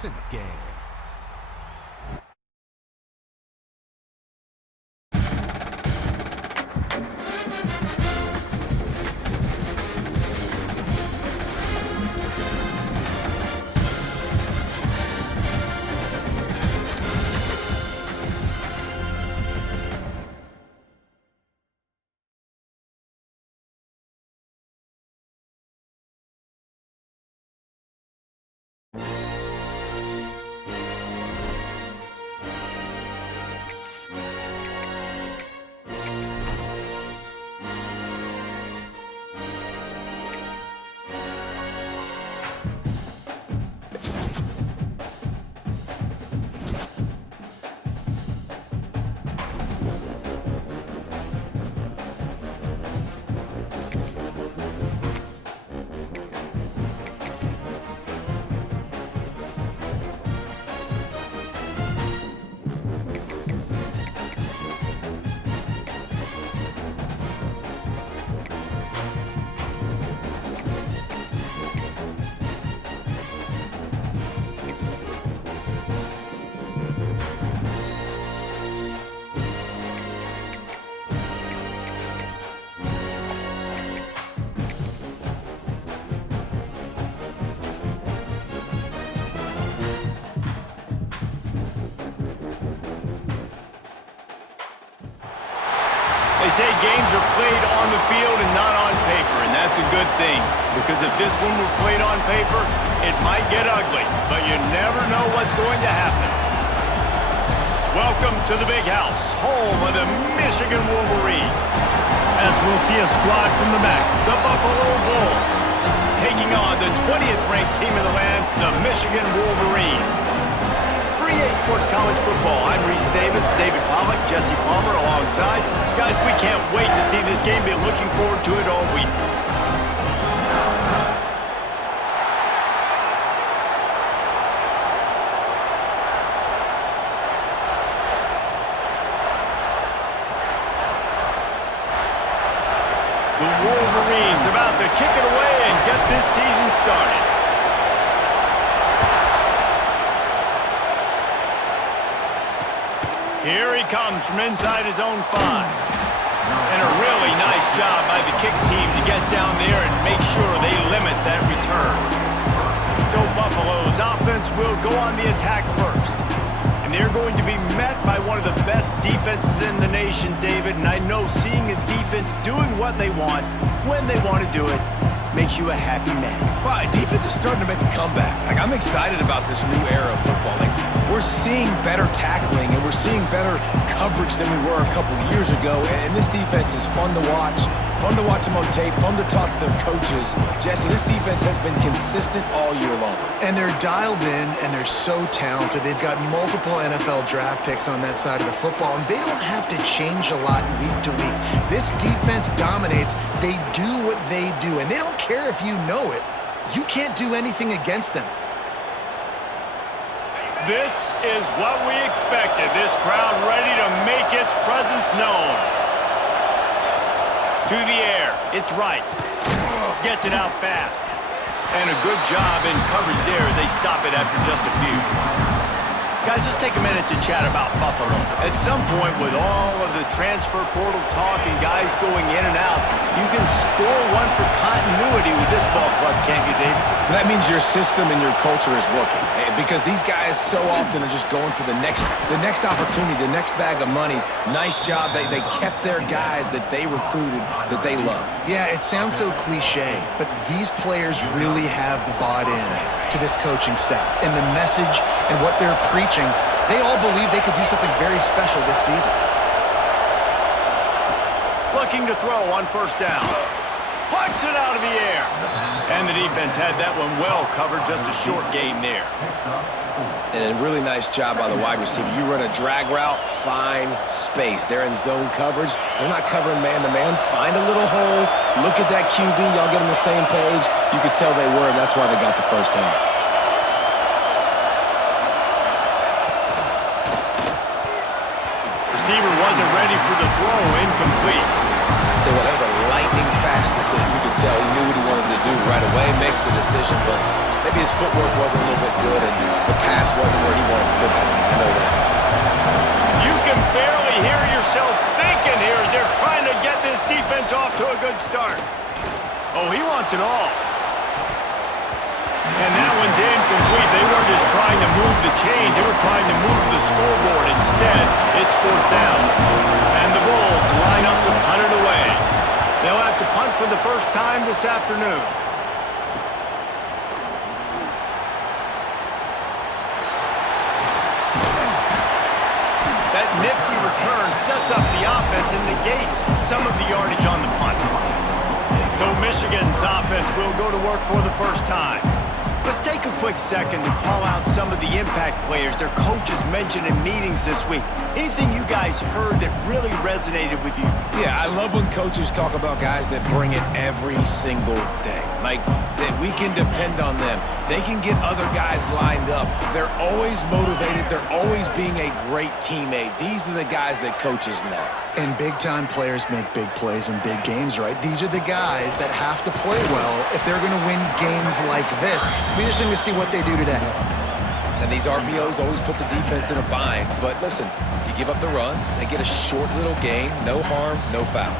It's in the game. They say games are played on the field and not on paper, and that's a good thing. Because if this one were played on paper, it might get ugly, but you never know what's going to happen. Welcome to the Big House, home of the Michigan Wolverines. As we'll see a squad from the MAC, the Buffalo Bulls, taking on the 20th ranked team in the land, the Michigan Wolverines. For EA Sports College Football, I'm Reese Davis, David Pollack, Jesse Palmer alongside. Guys, we can't wait to see this game. Been looking forward to it all week. The Wolverines about to kick it away and get this season started. Here he comes from inside his own 5. And a really nice job by the kick team to get down there and make sure they limit that return. So Buffalo's offense will go on the attack first. And they're going to be met by one of the best defenses in the nation, David. And I know seeing a defense doing what they want, when they want to do it, makes you a happy man. Well, defense is starting to make a comeback. I'm excited about this new era of football. We're seeing better tackling, and we're seeing better coverage than we were a couple years ago. And this defense is fun to watch them on tape, fun to talk to their coaches. Jesse, this defense has been consistent all year long. And they're dialed in, and they're so talented. They've got multiple NFL draft picks on that side of the football, and they don't have to change a lot week to week. This defense dominates. They do what they do, and they don't care if you know it. You can't do anything against them. This is what we expected. This crowd ready to make its presence known. To the air. It's right. Gets it out fast. And a good job in coverage there as they stop it after just a few. Guys, let's take a minute to chat about Buffalo. At some point, with all of the transfer portal talk and guys going in and out, you can score one for continuity with this ball club, can't you, David? That means your system and your culture is working. Because these guys so often are just going for the next opportunity, the next bag of money. Nice job. They kept their guys that they recruited, that they love. Yeah, it sounds so cliche, but these players really have bought in to this coaching staff and the message and what they're preaching. They all believe they could do something very special this season. Looking to throw on first down. Plucks it out of the air. And the defense had that one well covered, just a short gain there. And a really nice job by the wide receiver. You run a drag route, find space. They're in zone coverage. They're not covering man-to-man. Find a little hole. Look at that QB. Y'all get on the same page. You could tell they were, and that's why they got the first down. Receiver wasn't ready for the throw. Incomplete. Tell you what, that was a lightning fast decision. You could tell he knew what he wanted to do right away. makes the decision, but maybe his footwork wasn't a little bit good and the pass wasn't where he wanted to put that thing. I know that. You can barely hear yourself thinking here as they're trying to get this defense off to a good start. Oh, he wants it all. And that one's incomplete. They weren't just trying to move the chains. They were trying to move the scoreboard. Instead, it's 4th down. And the Bulls line up to punt it away. They'll have to punt for the first time this afternoon. That nifty return sets up the offense and negates some of the yardage on the punt. So Michigan's offense will go to work for the first time. Let's take a quick second to call out some of the impact players their coaches mentioned in meetings this week. Anything you guys heard that really resonated with you? Yeah, I love when coaches talk about guys that bring it every single day. Like, that we can depend on them. They can get other guys lined up. They're always motivated. They're always being a great teammate. These are the guys that coaches love. And big-time players make big plays in big games, right? These are the guys that have to play well if they're going to win games like this. We're just going to see what they do today. And these RPOs always put the defense in a bind. But listen, you give up the run, they get a short little gain, no harm, no foul.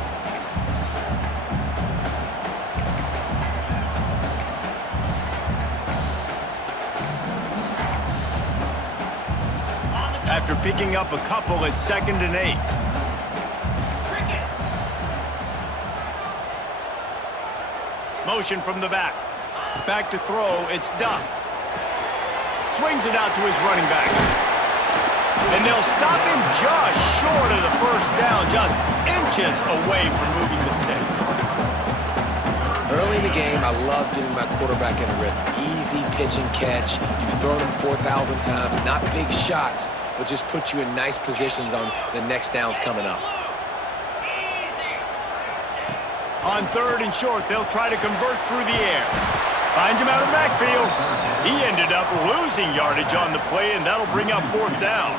After picking up a couple, it's 2nd and 8. Motion from the back. Back to throw, it's Duff. Swings it out to his running back. And they'll stop him just short of the first down, just inches away from moving the sticks. Early in the game, I love getting my quarterback in a rhythm. Easy pitch and catch. You've thrown him 4,000 times. Not big shots, but just put you in nice positions on the next downs coming up. On 3rd and short, they'll try to convert through the air. Finds him out of the backfield. He ended up losing yardage on the play, and that'll bring up 4th down.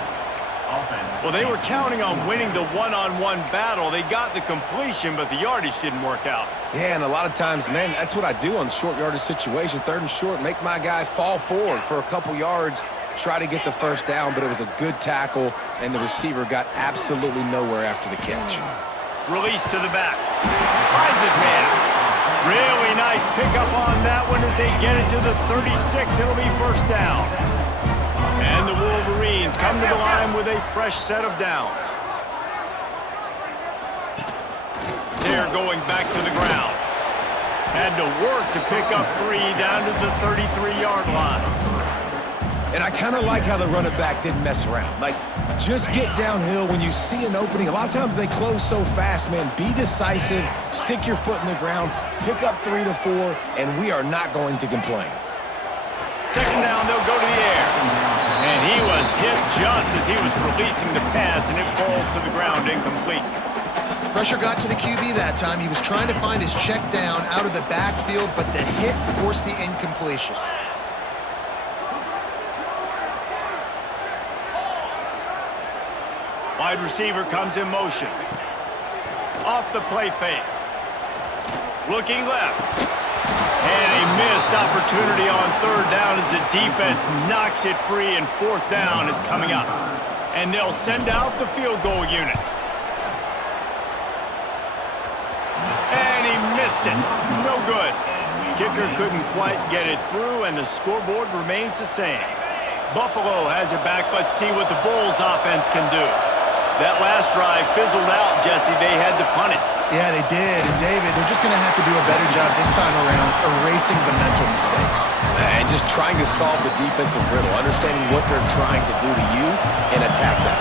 Well, they were counting on winning the one-on-one battle. They got the completion, but the yardage didn't work out. Yeah, and a lot of times, man, that's what I do on short yardage situation. 3rd and short, make my guy fall forward for a couple yards, try to get the first down, but it was a good tackle, and the receiver got absolutely nowhere after the catch. Release to the back. Finds his man. Really nice pickup on that one as they get it to the 36. It'll be 1st down. And the Wolverines come to the line with a fresh set of downs. They're going back to the ground. Had to work to pick up 3 down to the 33-yard line. And I kind of like how the running back didn't mess around. Like, just get downhill when you see an opening. A lot of times they close so fast, man. Be decisive, stick your foot in the ground, pick up 3 to 4, and we are not going to complain. 2nd down, they'll go to the air. And he was hit just as he was releasing the pass, and it falls to the ground incomplete. Pressure got to the QB that time. He was trying to find his check down out of the backfield, but the hit forced the incompletion. Wide receiver comes in motion. Off the play fake. Looking left. And a missed opportunity on 3rd down as the defense knocks it free, and 4th down is coming up. And they'll send out the field goal unit. And he missed it. No good. Kicker couldn't quite get it through, and the scoreboard remains the same. Buffalo has it back. Let's see what the Bulls offense can do. That last drive fizzled out, Jesse. They had to punt it. Yeah, they did. And David, they're just going to have to do a better job this time around erasing the mental mistakes. And just trying to solve the defensive riddle, understanding what they're trying to do to you and attack them.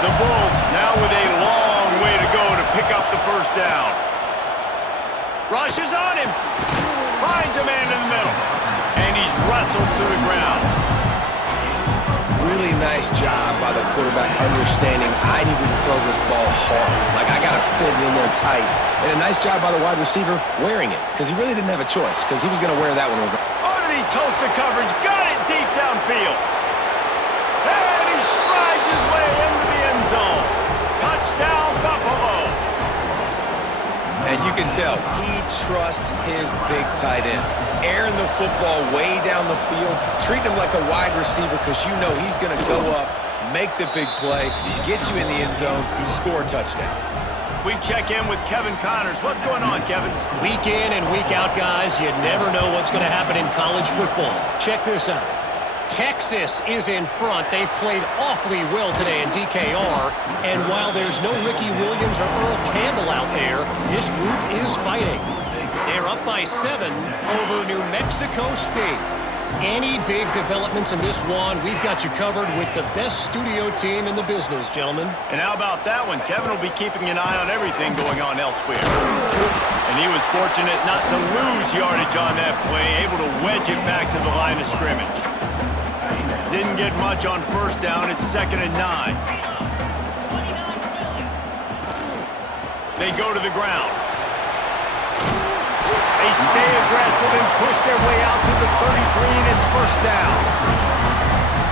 The Bulls now with a long way to go to pick up the 1st down. Rushes on him. Finds a man in the middle. And he's wrestled to the ground. Really nice job by the quarterback understanding I needed to throw this ball hard. Like, I got to fit it in there tight. And a nice job by the wide receiver wearing it, because he really didn't have a choice, because he was going to wear that one. Underneath toasted coverage, got it deep downfield. And he strides his way into the end zone. Touchdown, Buffalo. And you can tell he trusts his big tight end. Airing the football way down the field, treating him like a wide receiver because you know he's going to go up, make the big play, get you in the end zone, score a touchdown. We check in with Kevin Connors. What's going on, Kevin? Week in and week out, guys, you never know what's going to happen in college football. Check this out. Texas is in front. They've played awfully well today in DKR. And while there's no Ricky Williams or Earl Campbell out there, this group is fighting. They're up by 7 over New Mexico State. Any big developments in this one, we've got you covered with the best studio team in the business, gentlemen. And how about that one? Kevin will be keeping an eye on everything going on elsewhere. And he was fortunate not to lose yardage on that play, able to wedge it back to the line of scrimmage. Didn't get much on first down. It's 2nd and 9. They go to the ground. They stay aggressive and push their way out to the 33, and it's first down.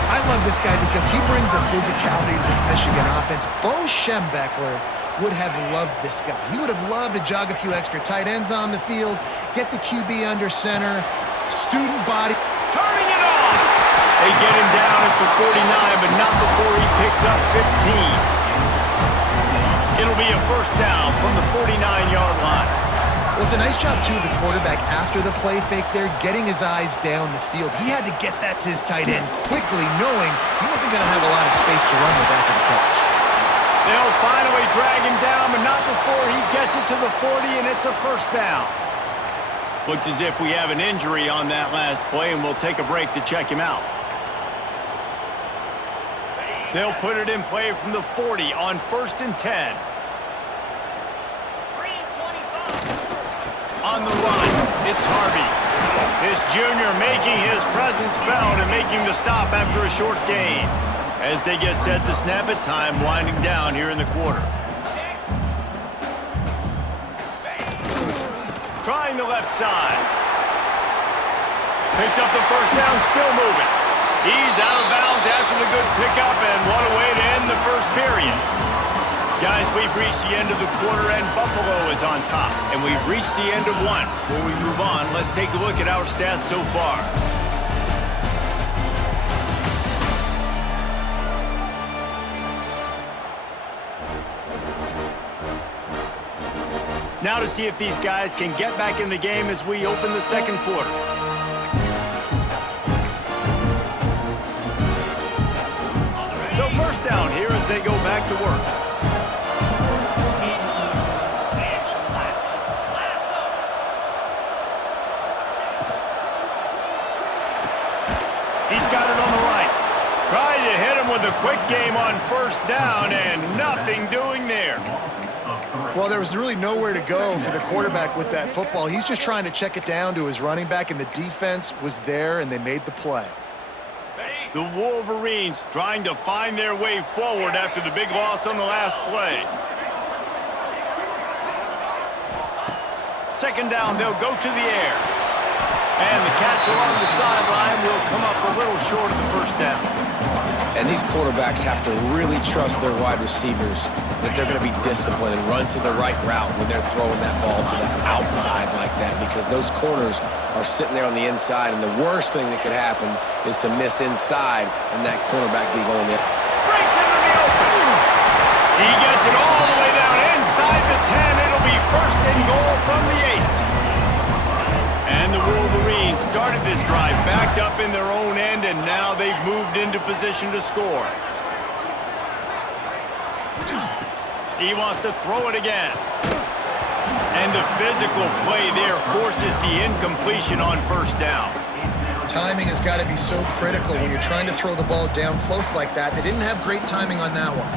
I love this guy because he brings a physicality to this Michigan offense. Bo Schembechler would have loved this guy. He would have loved to jog a few extra tight ends on the field, get the QB under center, student body. Turning it on! They get him down at the 49, but not before he picks up 15. It'll be a first down from the 49-yard line. Well, it's a nice job, too, of the quarterback after the play fake there, getting his eyes down the field. He had to get that to his tight end quickly, knowing he wasn't going to have a lot of space to run with after the catch. They'll finally drag him down, but not before he gets it to the 40, and it's a first down. Looks as if we have an injury on that last play, and we'll take a break to check him out. They'll put it in play from the 40 on 1st and 10. On the run, it's Harvey. This junior making his presence felt and making the stop after a short gain. As they get set to snap it, time winding down here in the quarter. Trying the left side. Picks up the first down, still moving. He's out of bounds after the good pickup, and what a way to end the first period. Guys, we've reached the end of the quarter, and Buffalo is on top. And we've reached the end of one. Before we move on, let's take a look at our stats so far. Now to see if these guys can get back in the game as we open the second quarter. So first down here as they go back to work. He's got it on the right. Trying to hit him with a quick game on first down, and nothing doing there. Well, there was really nowhere to go for the quarterback with that football. He's just trying to check it down to his running back, and the defense was there, and they made the play. The Wolverines trying to find their way forward after the big loss on the last play. Second down, they'll go to the air. And the catch along the sideline will come up a little short of the first down. And these quarterbacks have to really trust their wide receivers that they're going to be disciplined and run to the right route when they're throwing that ball to the outside like that, because those corners are sitting there on the inside, and the worst thing that could happen is to miss inside and that cornerback be going in. Breaks into the open. He gets it all the way down inside the 10. It'll be first and goal from the 8. And the Wolverines started this drive backed up in their own end, and now they've moved into position to score. He wants to throw it again. And the physical play there forces the incompletion on first down. Timing has got to be so critical when you're trying to throw the ball down close like that. They didn't have great timing on that one.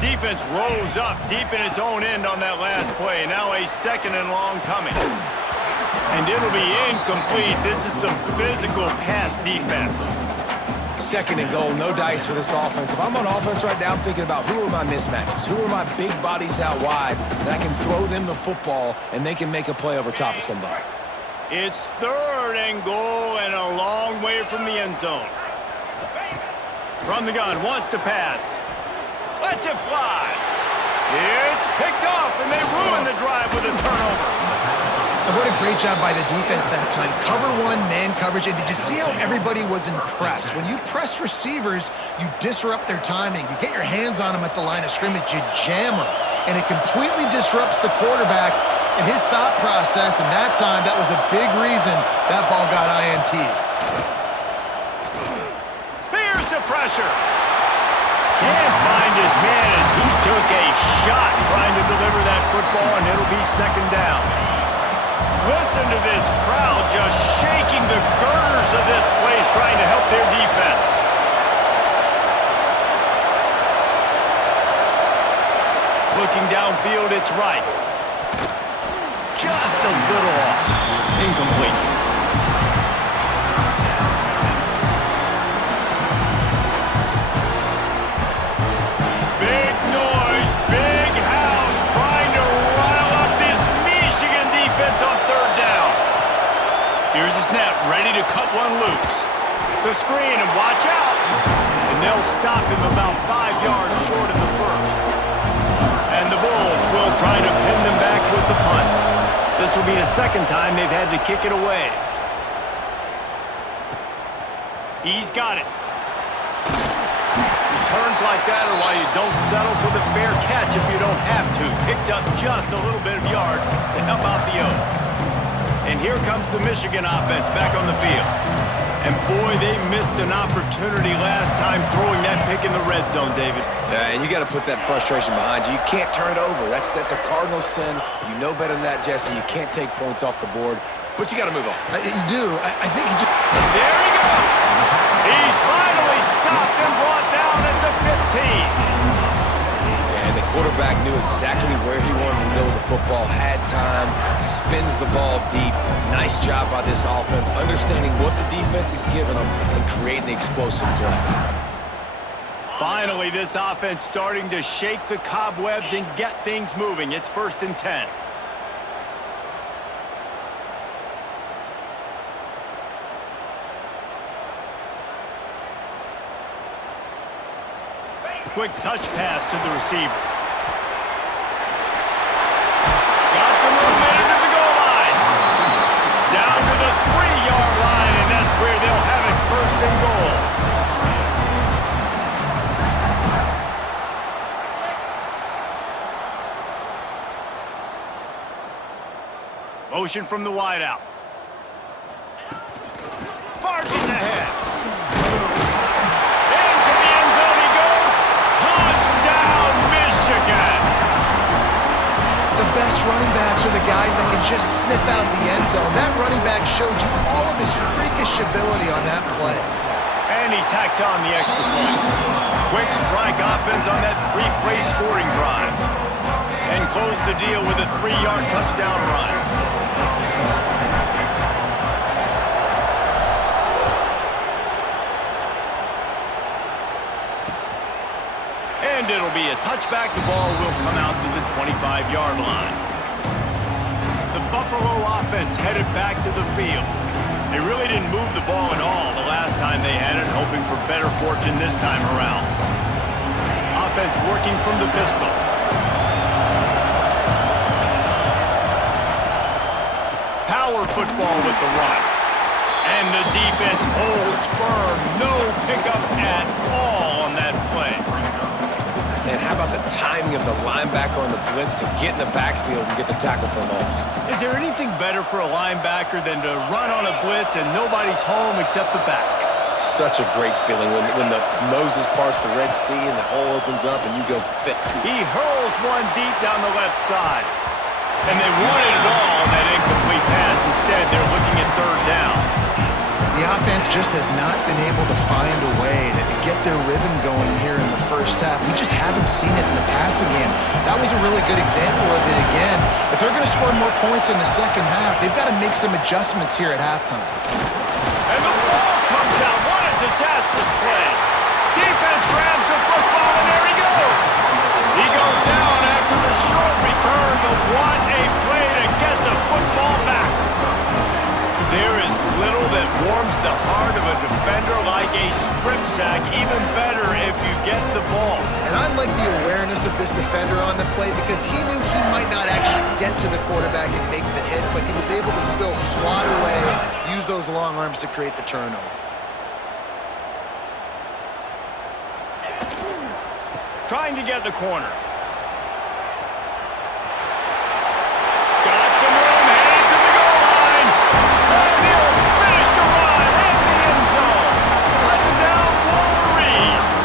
Defense rose up deep in its own end on that last play. Now a second and long coming. And it'll be incomplete. This is some physical pass defense. Second and goal, no dice for this offense. If I'm on offense right now, I'm thinking about who are my mismatches? Who are my big bodies out wide that I can throw them the football and they can make a play over top of somebody? It's third and goal and a long way from the end zone. From the gun, wants to pass. Lets it fly. It's picked off, and they ruin the drive with a turnover. And what a great job by the defense that time. Cover one, man coverage, and did you see how everybody was impressed? When you press receivers, you disrupt their timing. You get your hands on them at the line of scrimmage, you jam them, and it completely disrupts the quarterback and his thought process, and that time, that was a big reason that ball got INT'd. Here's the pressure. Can't find his man as he took a shot trying to deliver that football, and it'll be second down. Listen to this crowd just shaking the girders of this place trying to help their defense. Looking downfield, it's right. Just a little off. Incomplete. Big noise, big house, trying to rile up this Michigan defense on third down. Here's a snap, ready to cut one loose. The screen, and watch out. And they'll stop him about 5 yards short of the first. And the Bulls will try to pin them back with the punt. This will be the second time they've had to kick it away. He's got it. Turns like that are why you don't settle for the fair catch if you don't have to. Picks up just a little bit of yards to help out the O. And here comes the Michigan offense back on the field. And boy, they missed an opportunity last time throwing that pick in the red zone, David. Yeah, and you got to put that frustration behind you. You can't turn it over. That's a cardinal sin. You know better than that, Jesse. You can't take points off the board, but you got to move on. You do. I think he just... There he goes. He's finally stopped and brought down at the 15. And the quarterback knew exactly where he wanted to go with the football, had time, spins the ball deep. Nice job by this offense, understanding what the defense is giving them and creating the explosive play. Finally, this offense starting to shake the cobwebs and get things moving. It's 1st and 10. Quick touch pass to the receiver. Got some movement into the goal line. Down to the 3-yard line, and that's where they'll have it, 1st and goal. Motion from the wideout. Marches ahead. Into the end zone he goes. Touchdown, Michigan. The best running backs are the guys that can just sniff out the end zone. That running back showed you all of his freakish ability on that play. And he tacks on the extra point. Quick strike offense on that 3-play scoring drive. And close the deal with a 3-yard touchdown run. And it'll be a touchback. The ball will come out to the 25-yard line. The Buffalo offense headed back to the field. They really didn't move the ball at all the last time they had it, hoping for better fortune this time around. Offense working from the pistol. Power football with the run. And the defense holds firm. No pickup at all on that play. And how about the timing of the linebacker on the blitz to get in the backfield and get the tackle for a loss? Is there anything better for a linebacker than to run on a blitz and nobody's home except the back? Such a great feeling when the Moses parts the Red Sea and the hole opens up and you go fit. He hurls one deep down the left side. And they wanted it all on that incomplete pass. Instead, they're looking at third down. The offense just has not been able to find a way to get their rhythm going here in the first half. We just haven't seen it in the passing game. That was a really good example of it again. If they're going to score more points in the second half, they've got to make some adjustments here at halftime. And the ball comes out. What a disastrous play. Defense grabs the football, and there he goes. He goes down after the short return, but what a play to get the football back. There is little that warms the heart of a defender like a strip sack. Even better if you get the ball. And I like the awareness aggressive, this defender, on the play because he knew he might not actually get to the quarterback and make the hit, but he was able to still swat away, use those long arms to create the turnover. Trying to get the corner. Got some room, headed to the goal line. And he'll finish the run in the end zone. Touchdown, Wolverines.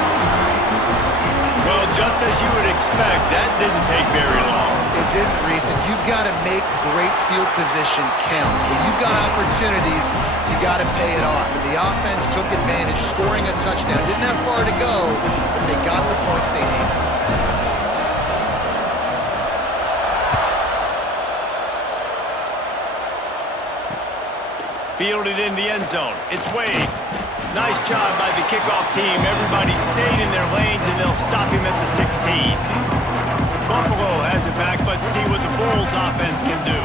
Well, just as you would expect, that didn't take very long. It didn't, Reese, and you've got to make great field position count. When you've got opportunities, you got to pay it off. And the offense took advantage, scoring a touchdown. Didn't have far to go, but they got the points they needed. Fielded in the end zone. It's Wade. Nice job by the kickoff team. Everybody stayed in their lanes, and they'll stop him at the 16. Buffalo has it back. Let's see what the Bulls offense can do.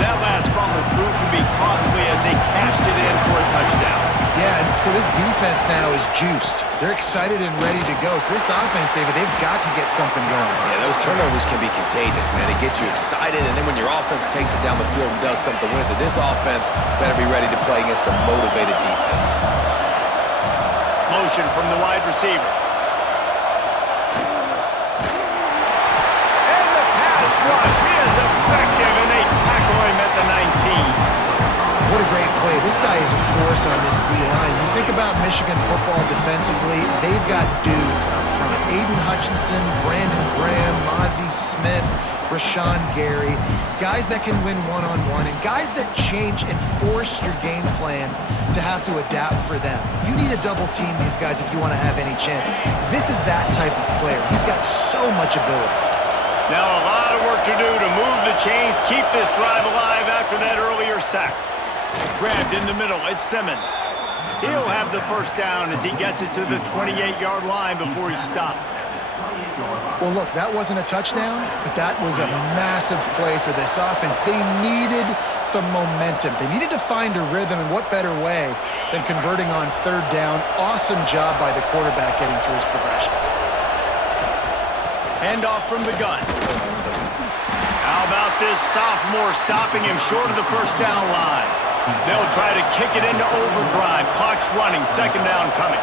That last fumble proved to be costly as they cashed it in for a touchdown. Yeah, so this defense now is juiced. They're excited and ready to go. So this offense, David, they've got to get something going. Yeah, those turnovers can be contagious, man. It gets you excited, and then when your offense takes it down the field and does something with it, this offense better be ready to play against a motivated defense. Motion from the wide receiver. And the pass rush. He is effective, and they tackle him at the 19. What a great play. This guy is a force on this D-line. You think about Michigan football defensively, they've got dudes up front. Aiden Hutchinson, Brandon Graham, Mozzie Smith, Rashawn Gary. Guys that can win one-on-one and guys that change and force your game plan to have to adapt for them. You need to double team these guys if you want to have any chance. This is that type of player. He's got so much ability. Now a lot of work to do to move the chains, keep this drive alive after that earlier sack. Grabbed in the middle, it's Simmons. He'll have the first down as he gets it to the 28-yard line before he's stopped. Well, look, that wasn't a touchdown, but that was a massive play for this offense. They needed some momentum. They needed to find a rhythm, and what better way than converting on third down. Awesome job by the quarterback getting through his progression. Handoff from the gun. How about this sophomore stopping him short of the first down line? They'll try to kick it into overdrive. Clock's running, second down coming.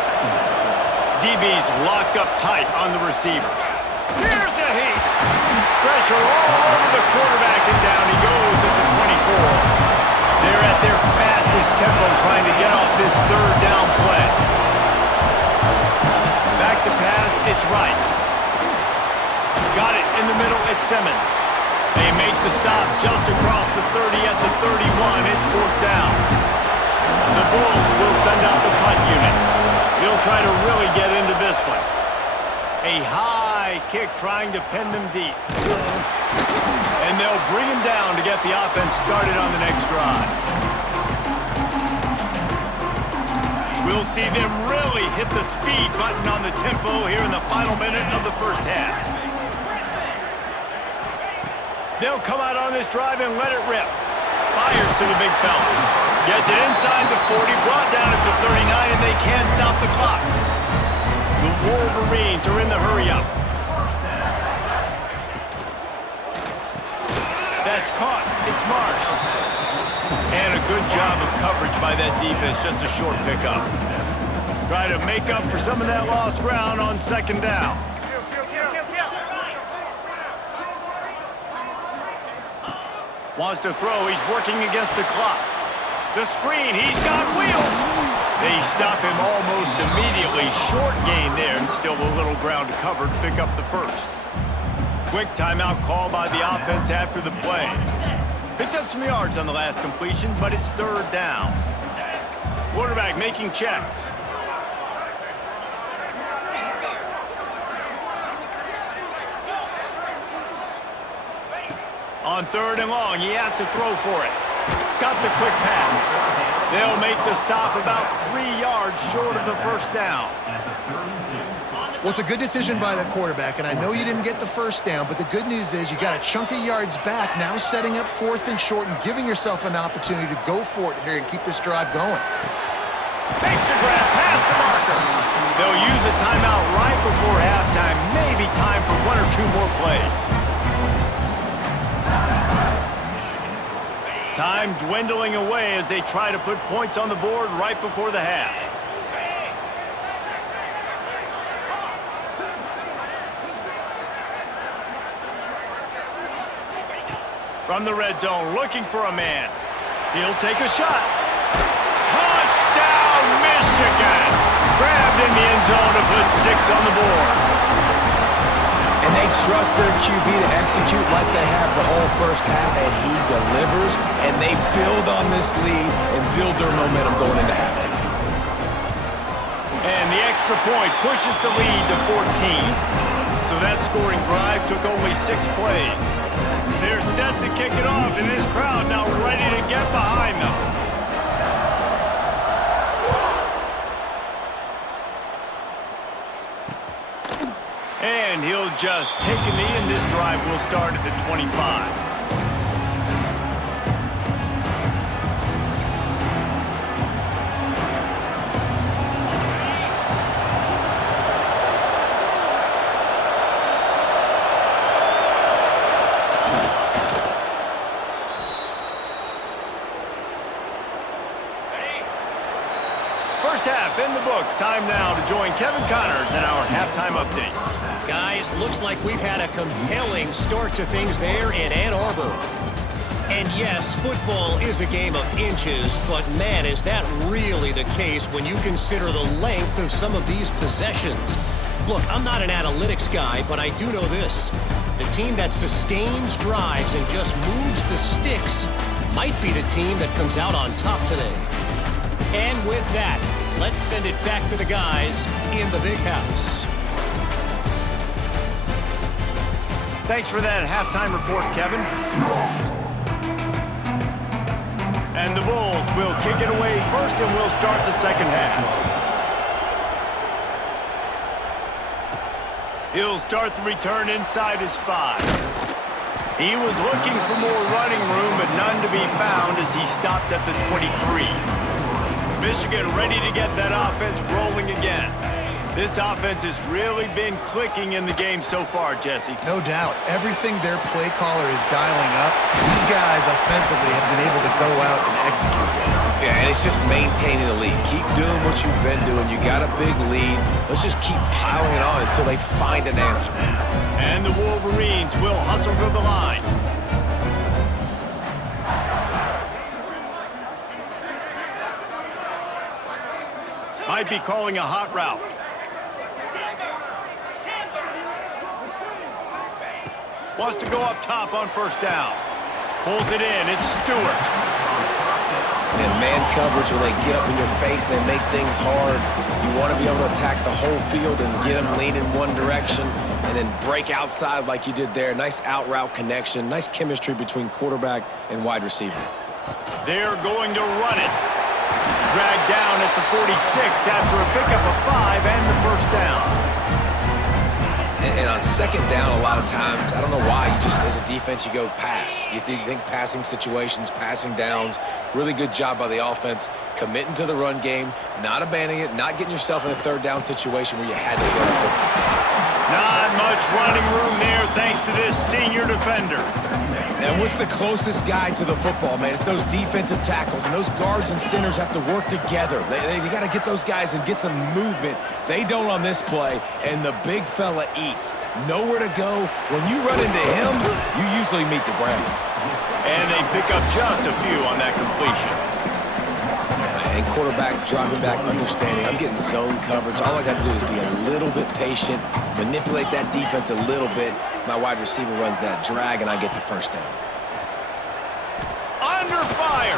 DB's locked up tight on the receivers. Here's a heat. Pressure all over the quarterback, and down he goes at the 24. They're at their fastest tempo trying to get off this third down play. Back to pass, it's Wright. Got it in the middle, it's Simmons. They make the stop just across the 30 at the 31. It's fourth down. The Bulls will send out the punt unit. He'll try to really get into this one. A high kick trying to pin them deep. And they'll bring him down to get the offense started on the next drive. We'll see them really hit the speed button on the tempo here in the final minute of the first half. They'll come out on this drive and let it rip. Fires to the big fella. Gets it inside the 40, brought down at the 39, and they can't stop the clock. The Wolverines are in the hurry-up. That's caught. It's Marsh. And a good job of coverage by that defense, just a short pickup. Try to make up for some of that lost ground on second down. Wants to throw, he's working against the clock. The screen, he's got wheels. They stop him almost immediately. Short gain there, and still a little ground to cover to pick up the first. Quick timeout call by the offense after the play. Picked up some yards on the last completion, but it's third down. Quarterback making checks. On third and long, he has to throw for it. Got the quick pass. They'll make the stop about 3 yards short of the first down. Well, it's a good decision by the quarterback, and I know you didn't get the first down, but the good news is you got a chunk of yards back, now setting up fourth and short and giving yourself an opportunity to go for it here and keep this drive going. Makes a grab past the marker. They'll use a timeout right before halftime. Maybe time for one or two more plays. Time dwindling away as they try to put points on the board right before the half. From the red zone, looking for a man. He'll take a shot. Touchdown, Michigan! Grabbed in the end zone to put 6 on the board. And they trust their QB to execute like they have the whole first half, and he delivers, and they build on this lead and build their momentum going into halftime. And the extra point pushes the lead to 14. So that scoring drive took only 6 plays. They're set to kick it off, and this crowd now ready to get behind them. And he'll just take a knee, and this drive will start at the 25. First half in the books. Time now to join Kevin Connors in our halftime update. Guys, looks like we've had a compelling start to things there in Ann Arbor. And yes, football is a game of inches, but man, is that really the case when you consider the length of some of these possessions. Look, I'm not an analytics guy, but I do know this. The team that sustains drives and just moves the sticks might be the team that comes out on top today. And with that, let's send it back to the guys in the big house. Thanks for that halftime report, Kevin. And the Bulls will kick it away first, and we'll start the second half. He'll start the return inside his 5. He was looking for more running room, but none to be found as he stopped at the 23. Michigan ready to get that offense rolling again. This offense has really been clicking in the game so far, Jesse. No doubt. Everything their play caller is dialing up, these guys offensively have been able to go out and execute. Yeah, and it's just maintaining the lead. Keep doing what you've been doing. You got a big lead. Let's just keep piling it on until they find an answer. And the Wolverines will hustle to the line. Might be calling a hot route. Wants to go up top on first down. Pulls it in. It's Stewart. And man coverage, when they get up in your face and they make things hard, you want to be able to attack the whole field and get them leaning one direction and then break outside like you did there. Nice out route connection. Nice chemistry between quarterback and wide receiver. They're going to run it. Dragged down at the 46 after a pickup of 5 and the first down. And on second down, a lot of times, I don't know why, you just, as a defense, you go pass. You think passing situations, passing downs. Really good job by the offense, committing to the run game, not abandoning it, not getting yourself in a third down situation where you had to throw the football. Not much running room there thanks to this senior defender. And what's the closest guy to the football, man? It's those defensive tackles, and those guards and centers have to work together. They got to get those guys and get some movement. They don't on this play, and the big fella eats. Nowhere to go. When you run into him, you usually meet the ground. And they pick up just a few on that completion. And quarterback dropping back, understanding, I'm getting zone coverage. All I got to do is be a little bit patient, manipulate that defense a little bit. My wide receiver runs that drag, and I get the first down. Under fire.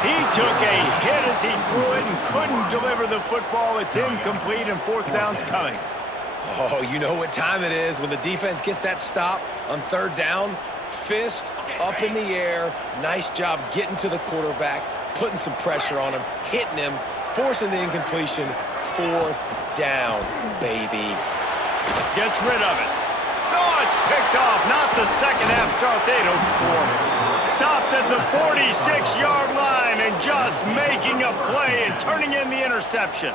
He took a hit as he threw it and couldn't deliver the football. It's incomplete, and fourth down's coming. Oh, you know what time it is when the defense gets that stop on third down. Fist up in the air. Nice job getting to the quarterback, putting some pressure on him, hitting him, forcing the incompletion. Fourth down, baby. Gets rid of it. Oh, it's picked off. Not the second half start they'd hoped for. Stopped at the 46-yard line and just making a play and turning in the interception.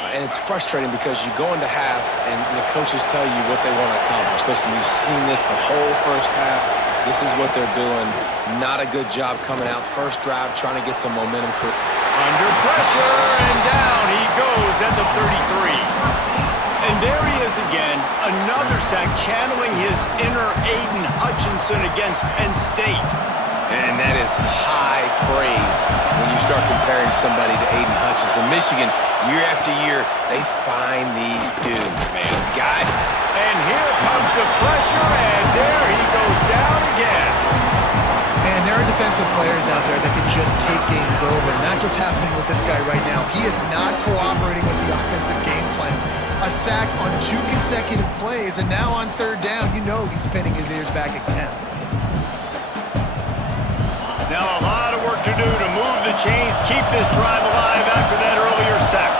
And it's frustrating because you go into half and the coaches tell you what they want to accomplish. Listen, we've seen this the whole first half. This is what they're doing. Not a good job coming out. First drive, trying to get some momentum. Under pressure, and down he goes at the 33. And there he is again, another sack, channeling his inner Aiden Hutchinson against Penn State. And that is high praise when you start comparing somebody to Aiden Hutchinson. Michigan, year after year, they find these dudes, man. The guy. And here comes the pressure, and there he goes down again. Man, there are defensive players out there that can just take games over, and that's what's happening with this guy right now. He is not cooperating with the offensive game plan. A sack on 2 consecutive plays, and now on 3rd down, you know he's pinning his ears back again. Now a lot of work to do to move the chains, keep this drive alive after that earlier sack.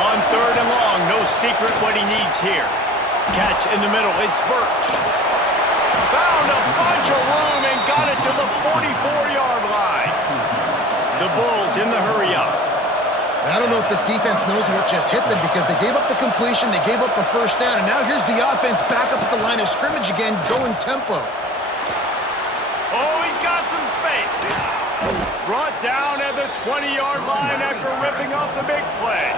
On 3rd and long, no secret what he needs here. Catch in the middle, it's Birch. Found a bunch of room and got it to the 44-yard line. The Bulls in the hurry-up. I don't know if this defense knows what just hit them because they gave up the completion, they gave up a 1st down, and now here's the offense back up at the line of scrimmage again, going tempo. Oh, he's got some space. Brought down at the 20-yard line after ripping off the big play.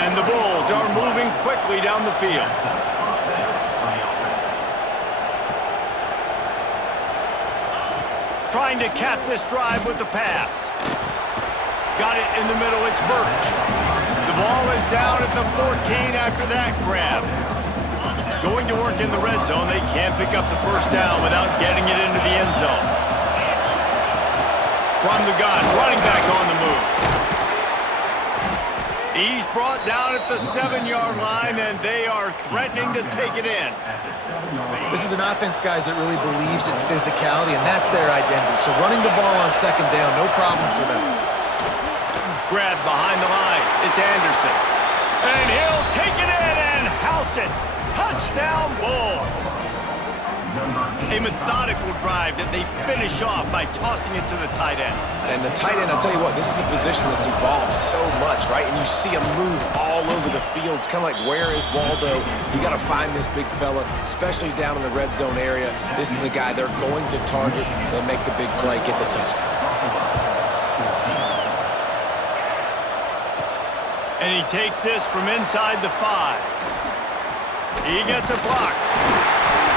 And the Bulls are moving quickly down the field. Trying to cap this drive with the pass. Got it in the middle, it's Birch. The ball is down at the 14 after that grab. Going to work in the red zone, they can't pick up the 1st down without getting it into the end zone. From the gun, running back on the move. He's brought down at the 7-yard line, and they are threatening to take it in. This is an offense, guys, that really believes in physicality, and that's their identity. So running the ball on 2nd down, no problem for them. Grab behind the line, it's Anderson. And he'll take it in and house it. Touchdown, Bulls. A methodical drive that they finish off by tossing it to the tight end. And the tight end, I'll tell you what, this is a position that's evolved so much, right? And you see him move all over the field. It's kind of like, where is Waldo? You got to find this big fella, especially down in the red zone area. This is the guy they're going to target. They'll make the big play, get the touchdown. And he takes this from inside the 5. He gets a block.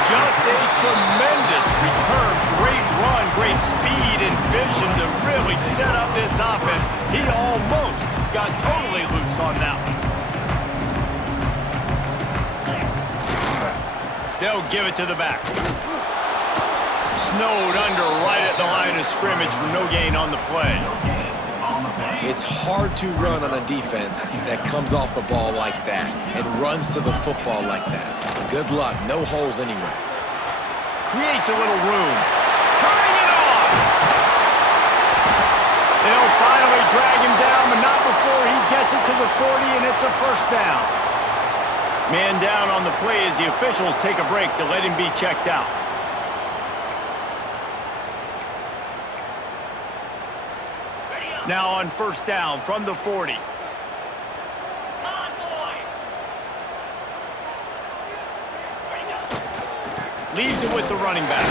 Just a tremendous return. Great run, great speed and vision to really set up this offense. He almost got totally loose on that one. They'll give it to the back. Snowed under right at the line of scrimmage for no gain on the play. It's hard to run on a defense that comes off the ball like that and runs to the football like that. Good luck. No holes anywhere. Creates a little room. Turning it on! They'll finally drag him down, but not before he gets it to the 40, and it's a 1st down. Man down on the play as the officials take a break to let him be checked out. Now on 1st down from the 40. Leaves it with the running back.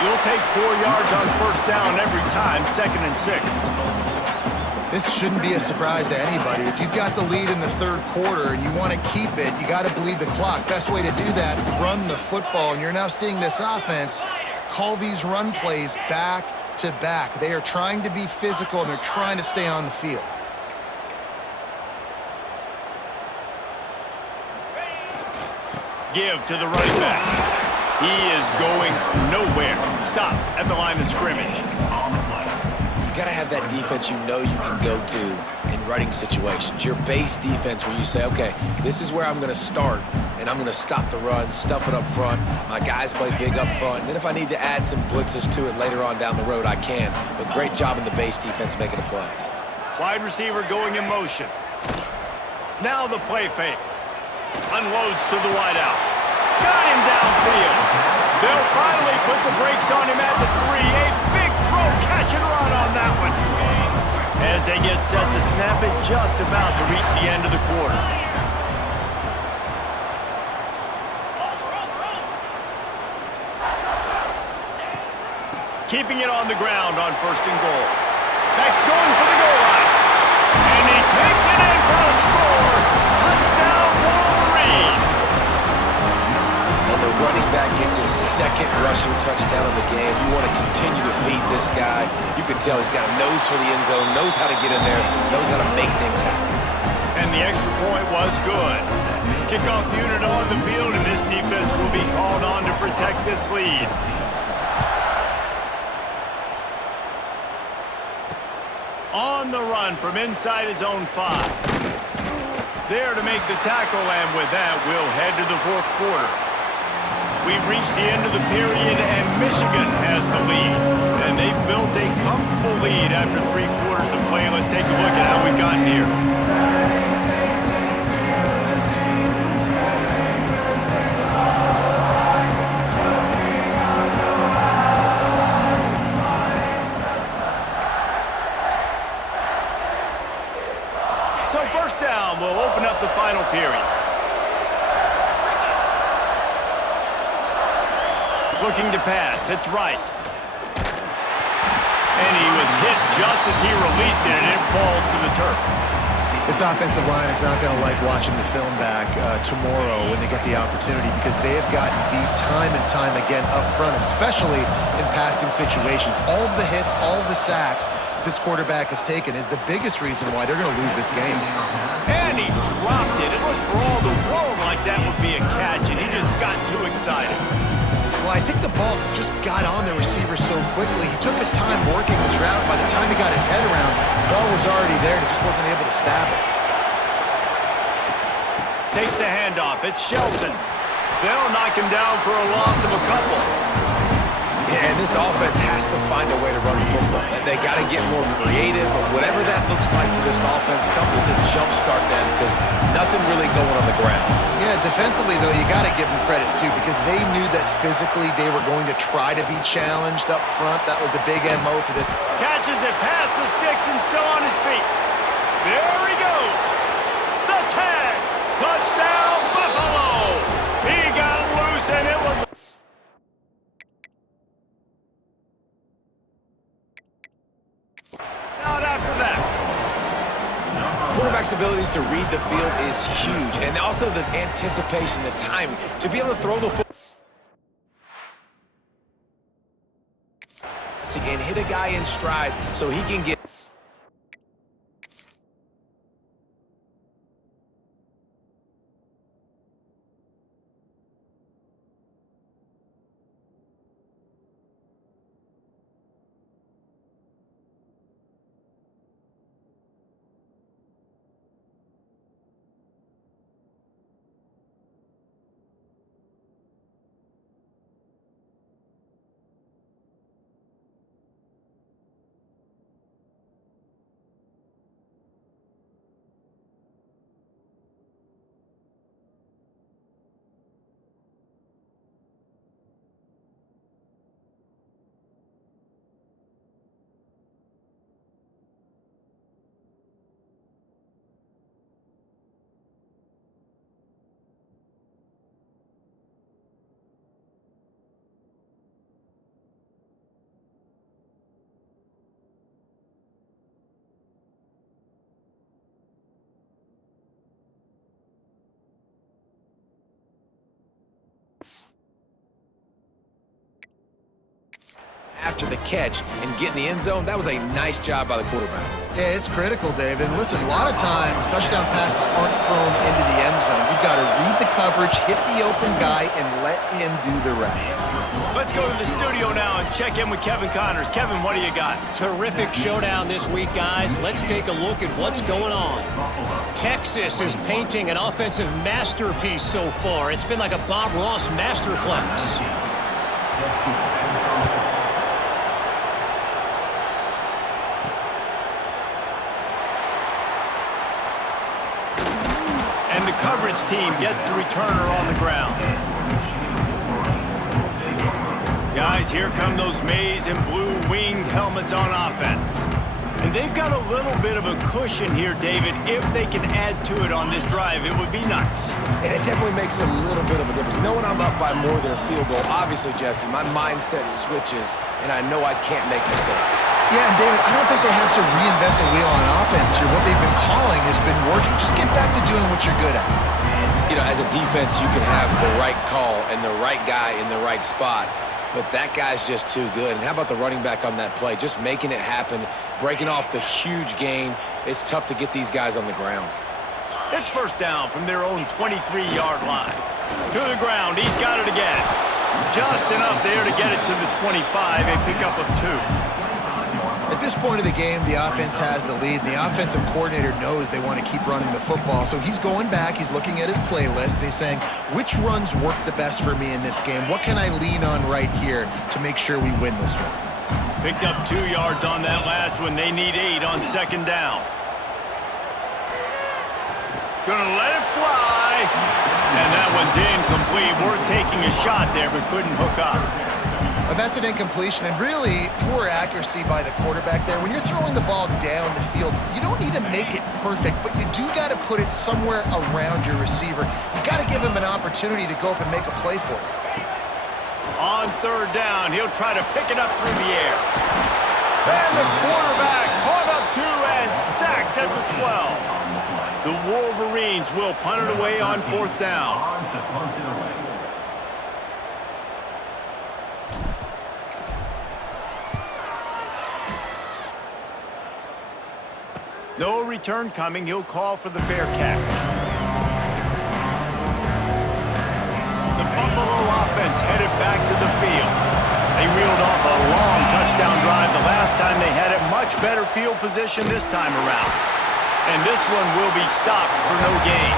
You'll take 4 yards on 1st down every time, 2nd and 6. This shouldn't be a surprise to anybody. If you've got the lead in the 3rd quarter and you want to keep it, you got to bleed the clock. Best way to do that, run the football. And you're now seeing this offense call these run plays back to back. They are trying to be physical, and they're trying to stay on the field. Give to the running back. He is going nowhere. Stop at the line of scrimmage. You got to have that defense you know you can go to in running situations. Your base defense where you say, okay, this is where I'm going to start, and I'm going to stop the run, stuff it up front. My guys play big up front. And then if I need to add some blitzes to it later on down the road, I can. But great job in the base defense making a play. Wide receiver going in motion. Now the play fake. Unloads to the wideout. Got him downfield. They'll finally put the brakes on him at the 3. A big throw, catch and run on that one. As they get set to snap it just about to reach the end of the quarter. Keeping it on the ground on 1st and goal. Beck's going for the goal line. And he takes it in for the score. Touchdown, Wolverines. And the running back gets his 2nd rushing touchdown of the game. You want to continue to feed this guy. You can tell he's got a nose for the end zone, knows how to get in there, knows how to make things happen. And the extra point was good. Kickoff unit on the field, and this defense will be called on to protect this lead. On the run from inside his own 5. There to make the tackle, and with that, we'll head to the 4th quarter. We've reached the end of the period, and Michigan has the lead. And they've built a comfortable lead after 3 quarters of play. Let's take a look at how we've gotten here. So 1st down will open up the final period. Looking to pass, it's right. And he was hit just as he released it, and it falls to the turf. This offensive line is not going to like watching the film back tomorrow when they get the opportunity, because they have gotten beat time and time again up front, especially in passing situations. All of the hits, all of the sacks this quarterback has taken is the biggest reason why they're going to lose this game. And he dropped it. It looked for all the world like that would be a catch, and he just got too excited. Well, I think the ball just got on the receiver so quickly. He took his time working his route. By the time he got his head around, the ball was already there, and he just wasn't able to stab it. Takes the handoff. It's Shelton. They'll knock him down for a loss of a couple. Yeah, and this offense has to find a way to run the football. They got to get more creative, but whatever that looks like for this offense, something to jumpstart them, because nothing really going on the ground. Yeah, defensively, though, you got to give them credit, too, because they knew that physically they were going to try to be challenged up front. That was a big MO for this. Catches it past the sticks and still on his feet. There he goes. The tag. Touchdown, Buffalo. He got loose, and it was... out after that. Quarterback's abilities to read the field is huge, and also the anticipation, the timing, to be able to throw the football and hit a guy in stride so he can get... after the catch and get in the end zone. That was a nice job by the quarterback. Yeah, it's critical, Dave. And listen, a lot of times touchdown passes aren't thrown into the end zone. You've got to read the coverage, hit the open guy, and let him do the rest. Let's go to the studio now and check in with Kevin Connors. Kevin, what do you got? Terrific showdown this week, guys. Let's take a look at what's going on. Texas is painting an offensive masterpiece so far. It's been like a Bob Ross masterclass. And the coverage team gets the returner on the ground. Guys, here come those maize and blue winged helmets on offense. And they've got a little bit of a cushion here, David. If they can add to it on this drive, it would be nice. And it definitely makes a little bit of a difference. Knowing I'm up by more than a field goal, obviously, Jesse, my mindset switches, and I know I can't make mistakes. Yeah, and David, I don't think they have to reinvent the wheel on offense here. What they've been calling has been working. Just get back to doing what you're good at. You know, as a defense, you can have the right call and the right guy in the right spot, but that guy's just too good. And how about the running back on that play? Just making it happen, breaking off the huge gain. It's tough to get these guys on the ground. It's first down from their own 23-yard line. To the ground, he's got it again. Just enough there to get it to the 25, a pickup of 2. At this point of the game, the offense has the lead, and the offensive coordinator knows they want to keep running the football. So he's going back, he's looking at his playlist, and he's saying, which runs work the best for me in this game? What can I lean on right here to make sure we win this one? Picked up 2 yards on that last one. They need 8 on second down. Gonna let it fly. And that one's incomplete. Worth taking a shot there, but couldn't hook up. And that's an incompletion, and really poor accuracy by the quarterback there. When you're throwing the ball down the field, you don't need to make it perfect, but you do got to put it somewhere around your receiver. You got to give him an opportunity to go up and make a play for it. On third down, he'll try to pick it up through the air. And the quarterback caught up 2 and sacked at the 12. The Wolverines will punt it away on fourth down. No return coming. He'll call for the fair catch. The Buffalo offense headed back to the field. They reeled off a long touchdown drive the last time they had it. Much better field position this time around. And this one will be stopped for no gain.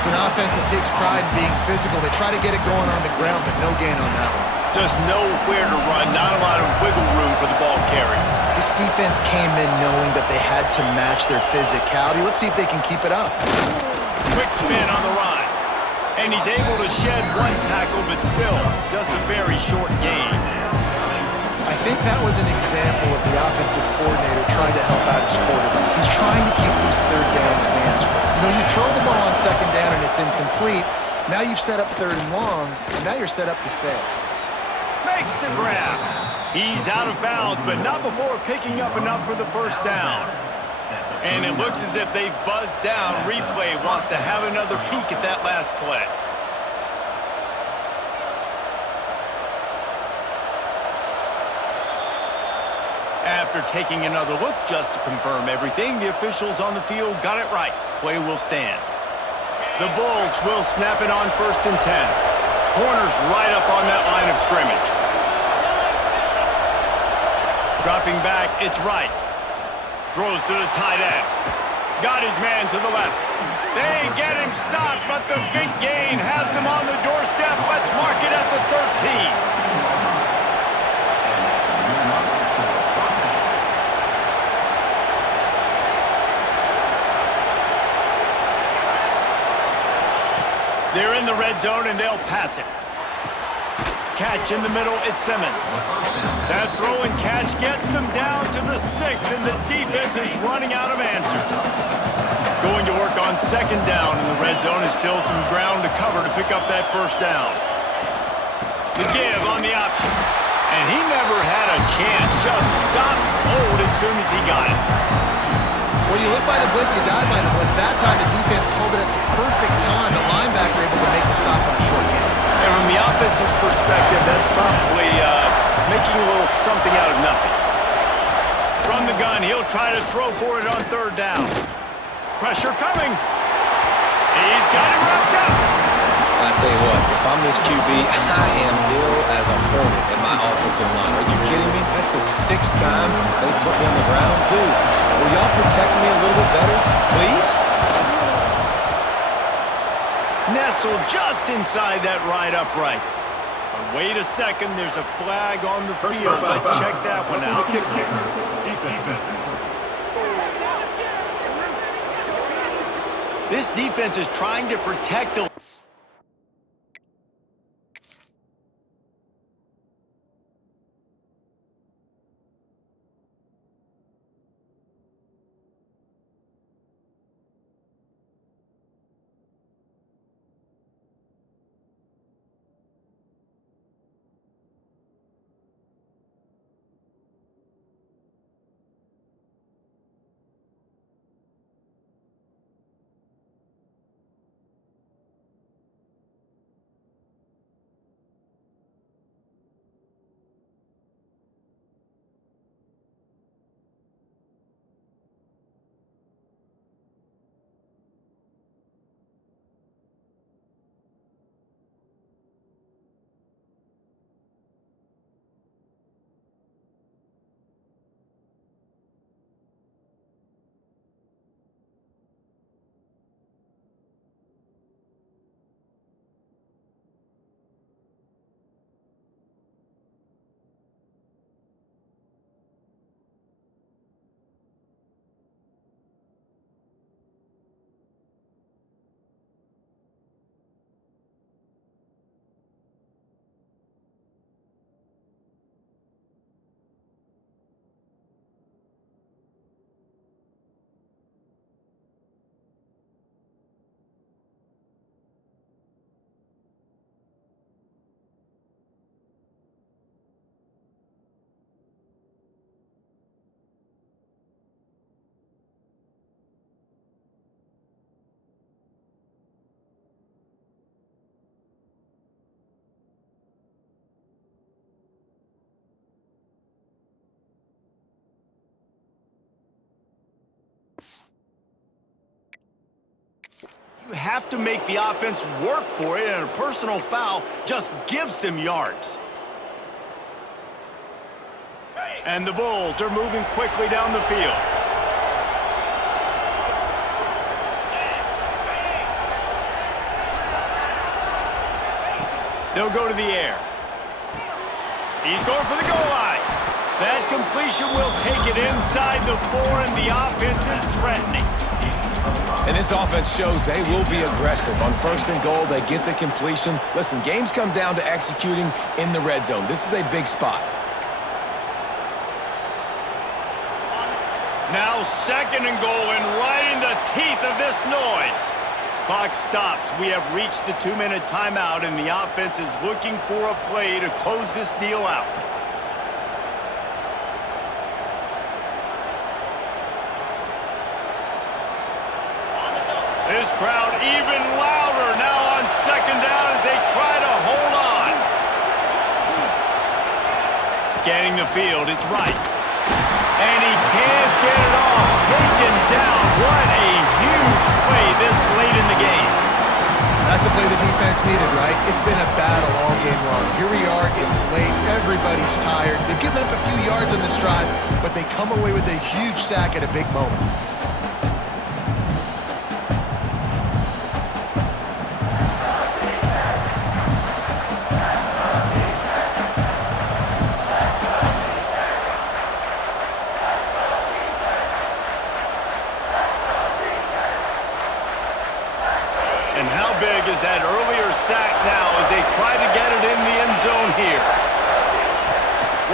It's an offense that takes pride in being physical. They try to get it going on the ground, but no gain on that one. Just nowhere to run. Not a lot of wiggle room for the ball carrier. This defense came in knowing that they had to match their physicality. Let's see if they can keep it up. Quick spin on the run. And he's able to shed 1 tackle, but still just a very short gain. I think that was an example of the offensive coordinator trying to help out his quarterback. He's trying to keep these third downs manageable. You know, you throw the ball on second down and it's incomplete. Now you've set up third and long, and now you're set up to fail. Makes the grab. He's out of bounds, but not before picking up enough for the first down. And it looks as if they've buzzed down. Replay wants to have another peek at that last play. After taking another look just to confirm everything, the officials on the field got it right. Play will stand. The Bulls will snap it on first and 10. Corners right up on that line of scrimmage. Dropping back, it's right. Throws to the tight end. Got his man to the left. They get him stopped, but the big gain has them on the doorstep. Let's mark it at the 13. They're in the red zone, and they'll pass it. Catch in the middle, it's Simmons. That throw and catch gets them down to the 6, and the defense is running out of answers. Going to work on second down, and the red zone is still some ground to cover to pick up that first down. The give on the option. And he never had a chance, just stopped cold as soon as he got it. When you live by the blitz, you die by the blitz. That time the defense called it at the perfect time. The linebacker able to make the stop on a short game. And from the offense's perspective, that's probably making a little something out of nothing. From the gun, he'll try to throw for it on third down. Pressure coming. He's got it wrapped up. I tell you what, if I'm this QB, I am ill as a hornet in my offensive line. Are you kidding me? That's the 6th time they put me on the ground. Dudes, will y'all protect me a little bit better, please? Nestled just inside that right upright. But wait a second, there's a flag on the field. Let's check that one out. This defense is trying to protect the... You have to make the offense work for it, and a personal foul just gives them yards. And the Bulls are moving quickly down the field. They'll go to the air. He's going for the goal line. That completion will take it inside the 4, and the offense is threatening. And this offense shows they will be aggressive. On 1st and goal, they get the completion. Listen, games come down to executing in the red zone. This is a big spot. Now 2nd and goal, and right in the teeth of this noise. Clock stops. We have reached the 2-minute timeout, and the offense is looking for a play to close this deal out. This crowd even louder now on 2nd down as they try to hold on. Scanning the field, it's right. And he can't get it off. Taken down. What a huge play this late in the game. That's a play the defense needed, right? It's been a battle all game long. Here we are, it's late, everybody's tired. They've given up a few yards on this drive, but they come away with a huge sack at a big moment. And how big is that earlier sack now as they try to get it in the end zone here?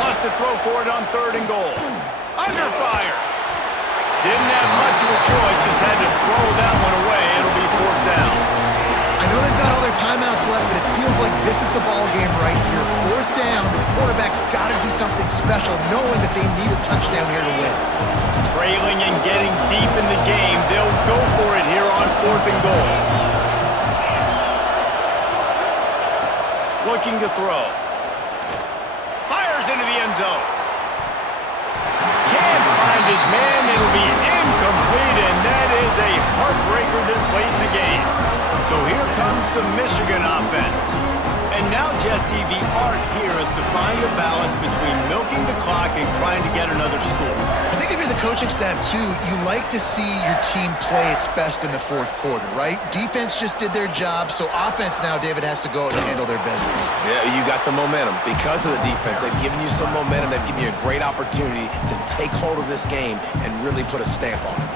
Wants to throw for it on 3rd and goal. Under fire. Didn't have much of a choice, just had to throw that one away. It'll be 4th down. I know they've got all their timeouts left, but it feels like this is the ball game right here. 4th down, the quarterback's got to do something special, knowing that they need a touchdown here to win. Trailing and getting deep in the game, they'll go for it here on 4th and goal. Looking to throw. Fires into the end zone. Can't find his man. It'll be incomplete, and that is a heartbreaker this late in the game. So here comes the Michigan offense. And now, Jesse, the art here is to find the balance between milking the clock and trying to get another score. I think if you're the coaching staff, too, you like to see your team play its best in the 4th quarter, right? Defense just did their job, so offense now, David, has to go out and handle their business. Yeah, you got the momentum. Because of the defense, they've given you some momentum. They've given you a great opportunity to take hold of this game and really put a stamp on it.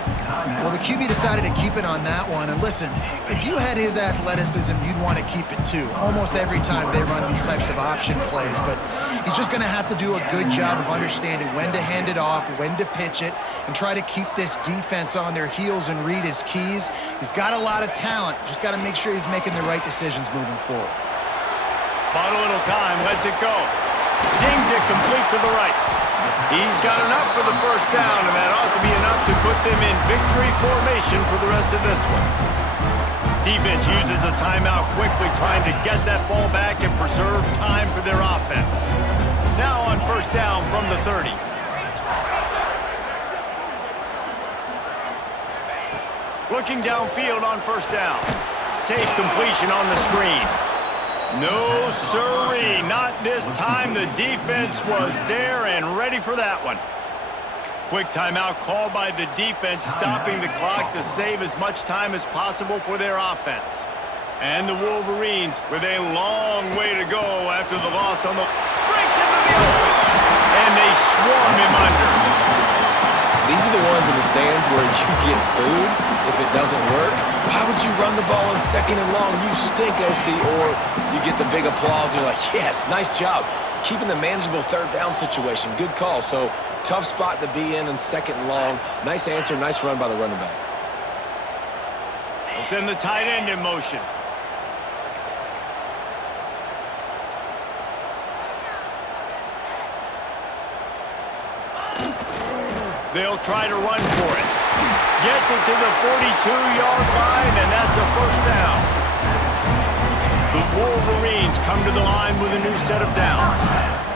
Well, the QB decided to keep it on that one. And listen, if you had his athleticism, you'd want to keep it too. Almost every time they run these types of option plays. But he's just going to have to do a good job of understanding when to hand it off, when to pitch it, and try to keep this defense on their heels and read his keys. He's got a lot of talent. Just got to make sure he's making the right decisions moving forward. Bought a little time, lets it go. Zings it complete to the right. He's got enough for the 1st down, and that ought to be enough to put them in victory formation for the rest of this one. Defense uses a timeout quickly, trying to get that ball back and preserve time for their offense. Now on 1st down from the 30. Looking downfield on 1st down. Safe completion on the screen. No, sirree, not this time. The defense was there and ready for that one. Quick timeout called by the defense, stopping the clock to save as much time as possible for their offense. And the Wolverines, with a long way to go after the loss on the... breaks into the open, and they swarm him under. These are the ones in the stands where you get booed if it doesn't work. Why would you run the ball on 2nd and long? You stink, OC. Or you get the big applause and you're like, yes, nice job. Keeping the manageable 3rd down situation. Good call. So tough spot to be in 2nd and long. Nice answer, nice run by the running back. They'll send the tight end in motion. They'll try to run for it. Gets it to the 42-yard line, and that's a 1st down. The Wolverines come to the line with a new set of downs.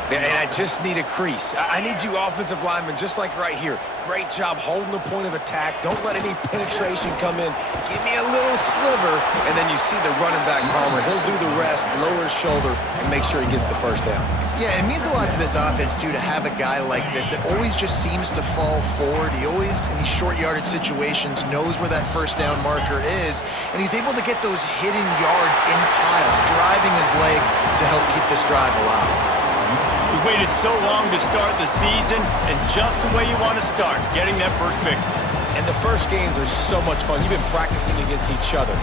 And I just need a crease. I need you offensive linemen, just like right here. Great job holding the point of attack. Don't let any penetration come in. Give me a little sliver, and then you see the running back, Palmer. He'll do the rest, lower his shoulder, and make sure he gets the first down. Yeah, it means a lot to this offense, too, to have a guy like this that always just seems to fall forward. He always, in these short yardage situations, knows where that first down marker is, and he's able to get those hidden yards in piles, driving his legs to help keep this drive alive. We waited so long to start the season, and just the way you want to start, getting that first victory. And the first games are so much fun. You've been practicing against each other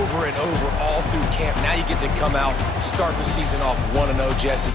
over and over all through camp. Now you get to come out, start the season off 1-0, Jesse.